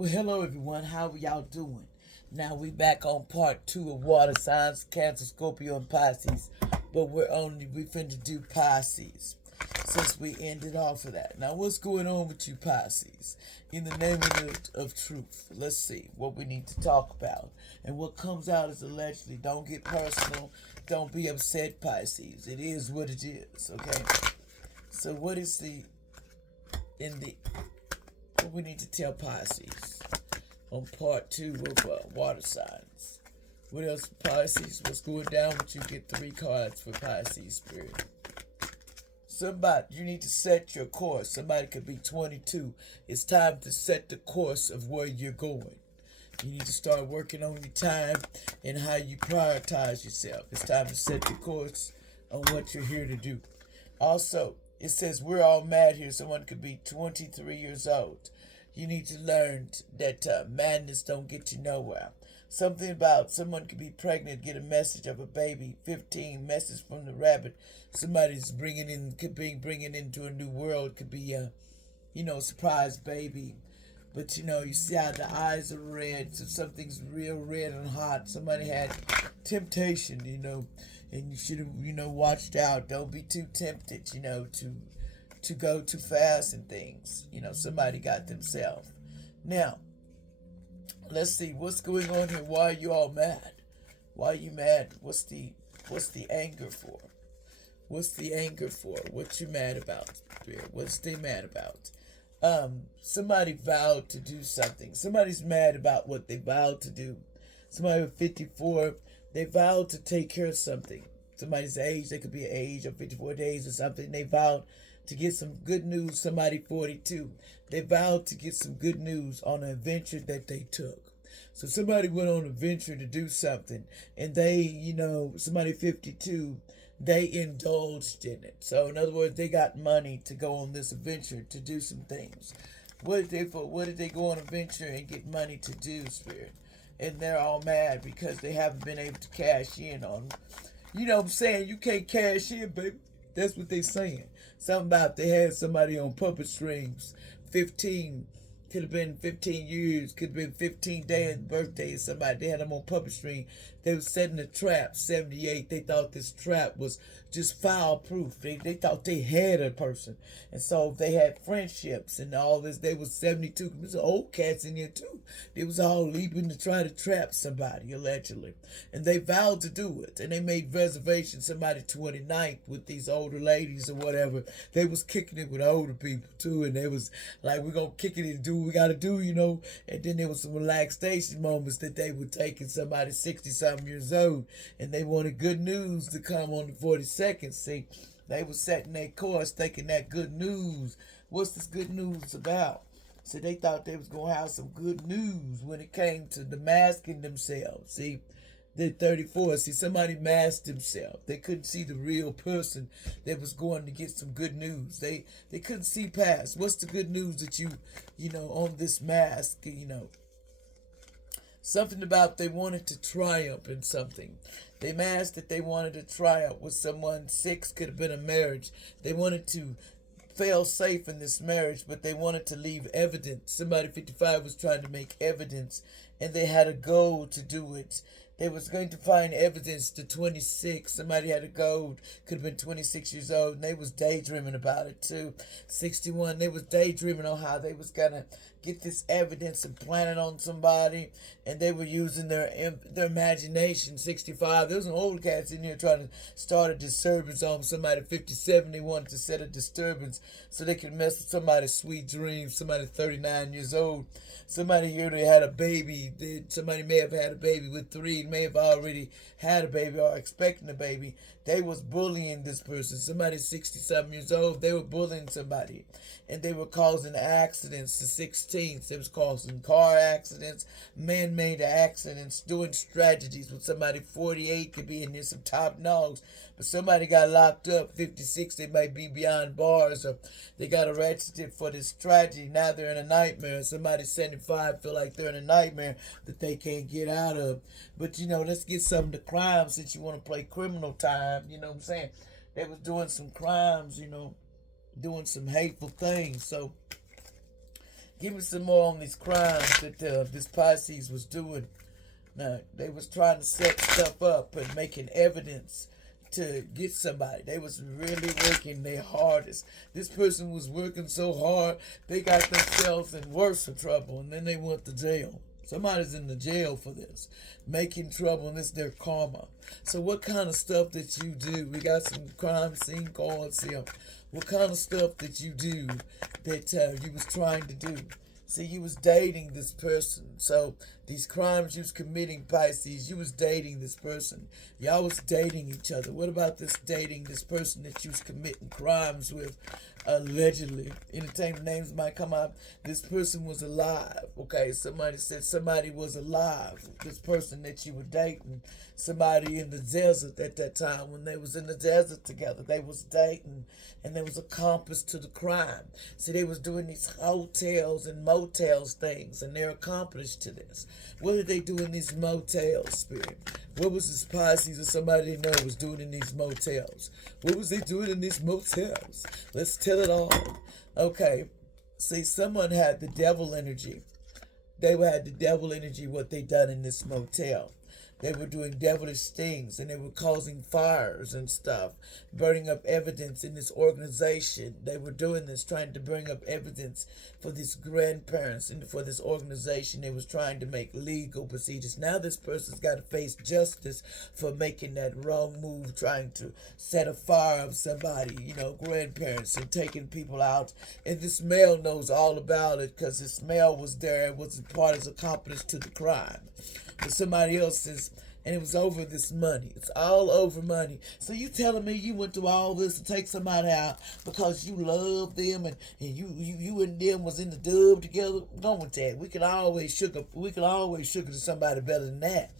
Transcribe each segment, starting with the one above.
Well, hello everyone. How are y'all doing? Now we back on part 2 of water signs, Cancer, Scorpio, and Pisces. But we finna do Pisces since we ended off of that. Now what's going on with you Pisces? In the name of truth, let's see what we need to talk about. And what comes out is allegedly. Don't get personal. Don't be upset, Pisces. It is what it is, okay? So what is what we need to tell Pisces on part 2 of water signs? What else, Pisces? What's going down with you? Get 3 cards for Pisces spirit. Somebody, you need to set your course. Somebody could be 22. It's time to set the course of where you're going. You need to start working on your time and how you prioritize yourself. It's time to set the course on what you're here to do. Also, it says we're all mad here. Someone could be 23 years old. You need to learn that madness don't get you nowhere. Something about someone could be pregnant, get a message of a baby. 15, message from the rabbit. Somebody's could be bringing into a new world. Could be a, surprise baby. But you see how the eyes are red, so something's real red and hot. Somebody had temptation, and you should have, watched out. Don't be too tempted, to go too fast and things. Somebody got themselves. Now, let's see what's going on here. Why are you all mad? Why are you mad? What's the anger for? What's the anger for? What you mad about? What's they mad about? Somebody vowed to do something. Somebody's mad about what they vowed to do. Somebody with 54, they vowed to take care of something. Somebody's age, they could be an age of 54 days or something. They vowed to get some good news. Somebody 42, they vowed to get some good news on an adventure that they took. So somebody went on a venture to do something, and they, somebody 52, they indulged in it. So in other words, they got money to go on this adventure to do some things. What did they go on a venture and get money to do, Spirit? And they're all mad because they haven't been able to cash in on them. You know what I'm saying? You can't cash in, baby. That's what they saying. Something about they had somebody on puppet strings. 15, could have been 15 years, could have been 15 day and birthday of somebody. They had them on puppet string. They were setting a trap. 78, they thought this trap was just foul proof. They thought they had a person. And so they had friendships and all this. They was 72. There's old cats in here too. They was all leaping to try to trap somebody, allegedly. And they vowed to do it. And they made reservations. Somebody 29th with these older ladies or whatever. They was kicking it with older people too. And they was like, we're going to kick it and do what we got to do, And then there was some relaxation moments that they were taking. Somebody 60-something years old, and they wanted good news to come on the 42nd. See, they were setting their course, thinking that good news. What's this good news about? So they thought they was gonna have some good news when it came to the masking themselves. See, the 34. See, somebody masked themselves. They couldn't see the real person that was going to get some good news. They couldn't see past. What's the good news that you on this mask, Something about they wanted to triumph in something. They masked that they wanted to triumph with someone. 6 could have been a marriage. They wanted to fail safe in this marriage, but they wanted to leave evidence. Somebody 55 was trying to make evidence, and they had a goal to do it. They was going to find evidence to 26. Somebody had a goal, could have been 26 years old, and they was daydreaming about it too. 61, they was daydreaming on how they was gonna get this evidence and plan it on somebody, and they were using their imagination. 65, there was some old cats in here trying to start a disturbance on somebody 57. They wanted to set a disturbance so they could mess with somebody's sweet dreams. Somebody 39 years old. Somebody here they had a baby. Somebody may have had a baby with 3, may have already had a baby or expecting a baby. They was bullying this person. Somebody 60-something years old, they were bullying somebody. And they were causing accidents. The 16th, they was causing car accidents, man-made accidents, doing tragedies with somebody 48 could be in there, some top dogs. But somebody got locked up. 56, they might be behind bars, or they got arrested for this tragedy. Now they're in a nightmare. Somebody 75 feel like they're in a nightmare that they can't get out of. But let's get some of the crime since you want to play criminal time. You know what I'm saying? They was doing some crimes, doing some hateful things. So Give me some more on these crimes that this Pisces was doing. Now, they was trying to set stuff up and making evidence to get somebody. They was really working their hardest. This person was working so hard, they got themselves in worse trouble, and then they went to jail. Somebody's in the jail for this, making trouble, and it's their karma. So what kind of stuff that you do? We got some crime scene cards here. What kind of stuff that you do that you was trying to do? See, you was dating this person. So these crimes you was committing, Pisces, you was dating this person. Y'all was dating each other. What about this dating this person that you was committing crimes with, allegedly? Entertainment names might come up. This person was alive. Okay, somebody said somebody was alive. This person that you were dating, somebody in the desert at that time when they was in the desert together. They was dating, and they was accomplice to the crime. See, they was doing these hotels and motels things, and they're accomplished to this. What did they do in these motels, Spirit? What was this Pisces or somebody they know was doing in these motels? What was they doing in these motels? Let's tell it all. Okay, see, someone had the devil energy. They had the devil energy, what they done in this motel. They were doing devilish things, and they were causing fires and stuff, burning up evidence in this organization. They were doing this, trying to bring up evidence for these grandparents and for this organization. They was trying to make legal procedures. Now this person's got to face justice for making that wrong move, trying to set a fire of somebody, grandparents, and taking people out. And this male knows all about it because this male was there and was part as accomplice to the crime. But somebody else's, and it was over this money. It's all over money. So you telling me you went through all this to take somebody out because you love them and you and them was in the dub together? Go with that. We can always sugar to somebody better than that.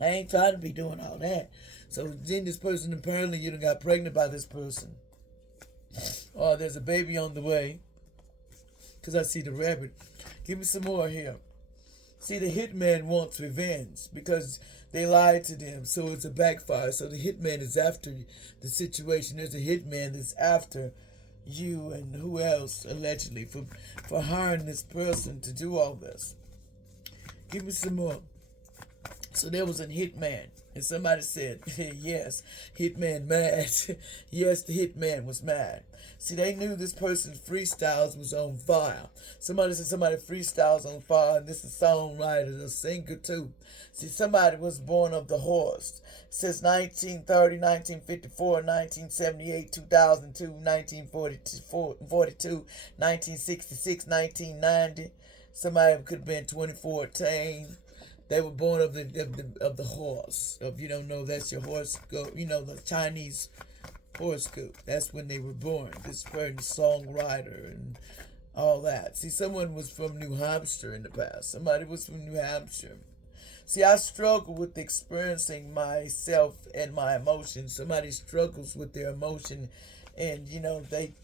I ain't trying to be doing all that. So then this person, apparently you done got pregnant by this person. Oh, there's a baby on the way. Because I see the rabbit. Give me some more here. See, the hitman wants revenge because they lied to them, so it's a backfire. So the hitman is after the situation. There's a hitman that's after you and who else, allegedly, for hiring this person to do all this. Give me some more. So there was a hitman, and somebody said, yes, hitman mad. Yes, the hitman was mad. See, they knew this person's freestyles was on fire. Somebody said somebody freestyles on fire, and this is a songwriter, a singer too. See, somebody was born of the horse. It says 1930, 1954, 1978, 2002, 1942, 1966, 1990. Somebody could have been 2014. They were born of the horse. If you don't know, that's your horoscope. The Chinese horoscope. That's when they were born. This person, songwriter and all that. See, someone was from New Hampshire in the past. Somebody was from New Hampshire. See, I struggle with experiencing myself and my emotions. Somebody struggles with their emotion, and they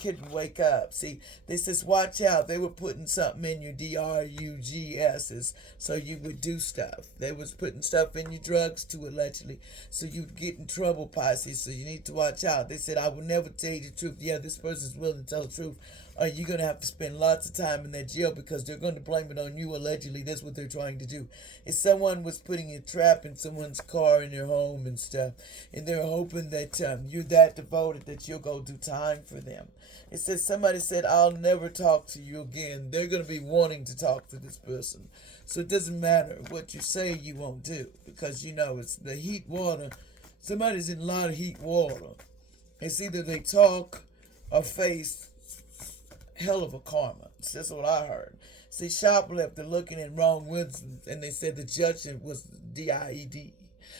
couldn't wake up. See, they says, watch out. They were putting something in your DRUGSs so you would do stuff. They was putting stuff in your drugs too, allegedly, so you'd get in trouble, Pisces. So you need to watch out. They said, I will never tell you the truth. Yeah, this person's willing to tell the truth. Or you're going to have to spend lots of time in that jail because they're going to blame it on you, allegedly. That's what they're trying to do. If someone was putting a trap in someone's car in their home and stuff, and they're hoping that you're that devoted that you'll go do time for them. It says somebody said, I'll never talk to you again. They're going to be wanting to talk to this person. So it doesn't matter what you say you won't do because, it's the heat water. Somebody's in a lot of heat water. It's either they talk or face hell of a karma. That's what I heard. See, shoplifter looking in wrong windows, and they said the judgment was DIED.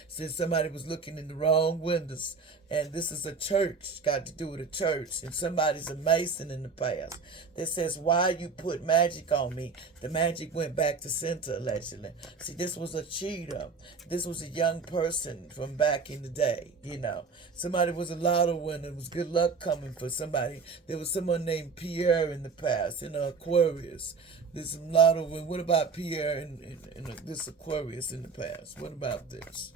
Said somebody was looking in the wrong windows, and this is a church, got to do with a church, and somebody's a mason in the past that says, why you put magic on me? The magic went back to center, allegedly. See, this was a cheater. This was a young person from back in the day, Somebody was a lotto winner. It was good luck coming for somebody. There was someone named Pierre in the past, Aquarius. There's some lotto winner. What about Pierre in this Aquarius in the past? What about this?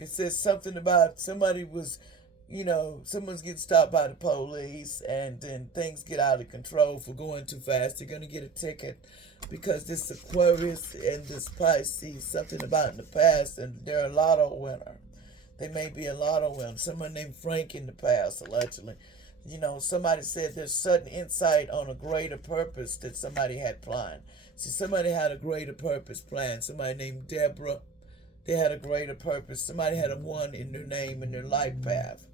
It says something about somebody was someone's getting stopped by the police and then things get out of control for going too fast, they're going to get a ticket because this Aquarius and this Pisces, something about in the past, and they're a lotto winner. They may be a lotto winner. Someone named Frank in the past, allegedly. Somebody said there's sudden insight on a greater purpose that somebody had planned. See, somebody had a greater purpose planned. Somebody named Deborah, they had a greater purpose. Somebody had a one in their name in their life path.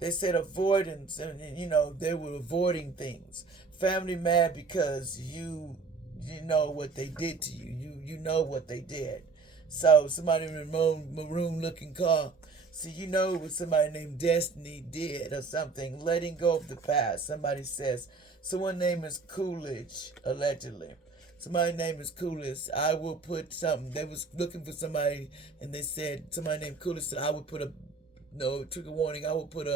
They said avoidance, and they were avoiding things. Family mad because you know what they did to you. You know what they did. So somebody in a maroon looking car. So what somebody named Destiny did or something. Letting go of the past. Somebody says, someone name is Coolidge, allegedly. Somebody name is Coolidge. I will put something. They was looking for somebody, and they said, somebody named Coolidge said, I would put trigger warning, I will put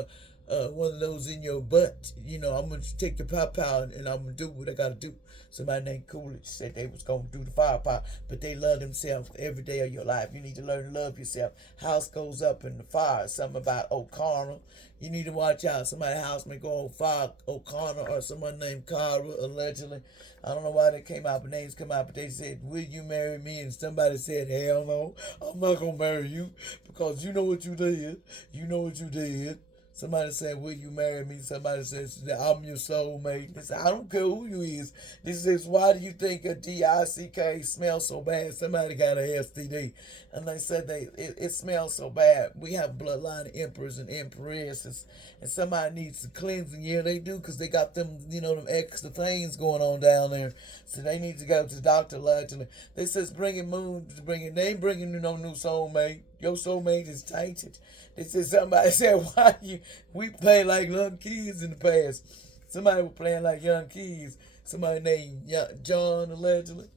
one of those in your butt. I'm going to take your pow and I'm going to do what I got to do. Somebody named Coolidge said they was going to do the firepower, but they love themselves every day of your life. You need to learn to love yourself. House goes up in the fire. Something about O'Connor. You need to watch out. Somebody's house may go on fire. O'Connor or someone named Cara, allegedly. I don't know why they came out, but names come out, but they said, will you marry me? And somebody said, hell no, I'm not going to marry you because you know what you did. You know what you did. Somebody said, will you marry me? Somebody says, I'm your soulmate. They said, I don't care who you is. This says, why do you think a D-I-C-K smells so bad? Somebody got an STD. And they said it smells so bad. We have bloodline emperors and empresses. And somebody needs to cleanse. And yeah, they do, because they got them, them extra things going on down there. So they need to go to the doctor allegedly. They says, they ain't bringing you no new soulmate. Your soulmate is tainted. They said, somebody said, we play like young kids in the past. Somebody was playing like young kids. Somebody named John, allegedly.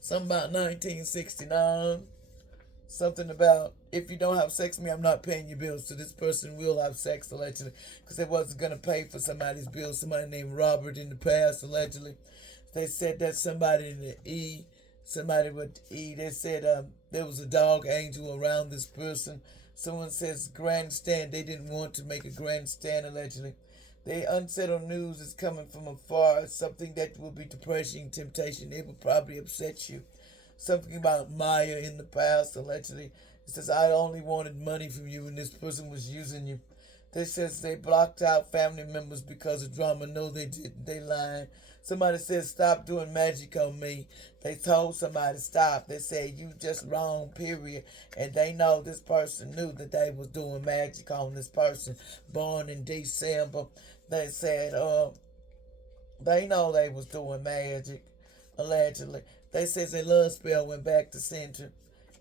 Something about 1969. Something about, if you don't have sex with me, I'm not paying your bills. So this person will have sex, allegedly, because they wasn't going to pay for somebody's bills. Somebody named Robert in the past, allegedly. They said that somebody in the E, somebody with E, they said there was a dog angel around this person. Someone says grandstand. They didn't want to make a grandstand, allegedly. The unsettled news is coming from afar. Something that will be depressing, temptation. It will probably upset you. Something about Maya in the past, allegedly. It says, I only wanted money from you, and this person was using you. They says they blocked out family members because of drama. No, they didn't. They lying. Somebody said, stop doing magic on me. They told somebody stop. They said, you just wrong, period. And they know this person knew that they was doing magic on this person born in December. They said, they know they was doing magic, allegedly. They says their love spell went back to center.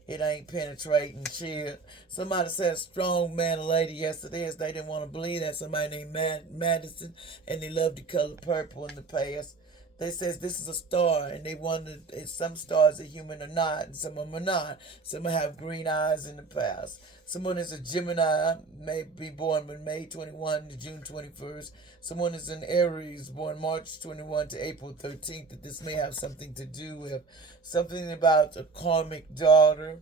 It ain't penetrating shit. Somebody said strong man or lady yesterday. They didn't want to believe that. Somebody named Madison, and they loved the color purple in the past. They says this is a star, and they wondered if some stars are human or not, and some of them are not. Some have green eyes in the past. Someone is a Gemini, may be born from May 21 to June 21st. Someone is an Aries, born March 21 to April 13th. That this may have something to do with something about a karmic daughter,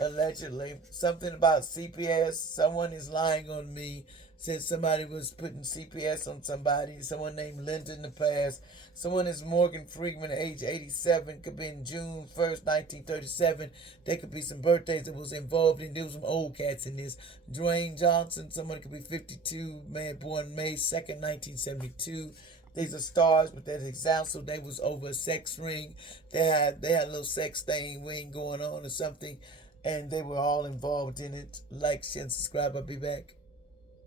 allegedly. Something about CPS. Someone is lying on me. Said somebody was putting CPS on somebody. Someone named Linda in the past. Someone is Morgan Freeman, age 87. Could be in June 1st, 1937. There could be some birthdays that was involved in. There was some old cats in this. Dwayne Johnson. Someone could be 52. Man born May 2nd, 1972. These are stars, but that's example. So they was over a sex ring. They had a little sex thing going on or something. And they were all involved in it. Like, share, and subscribe. I'll be back.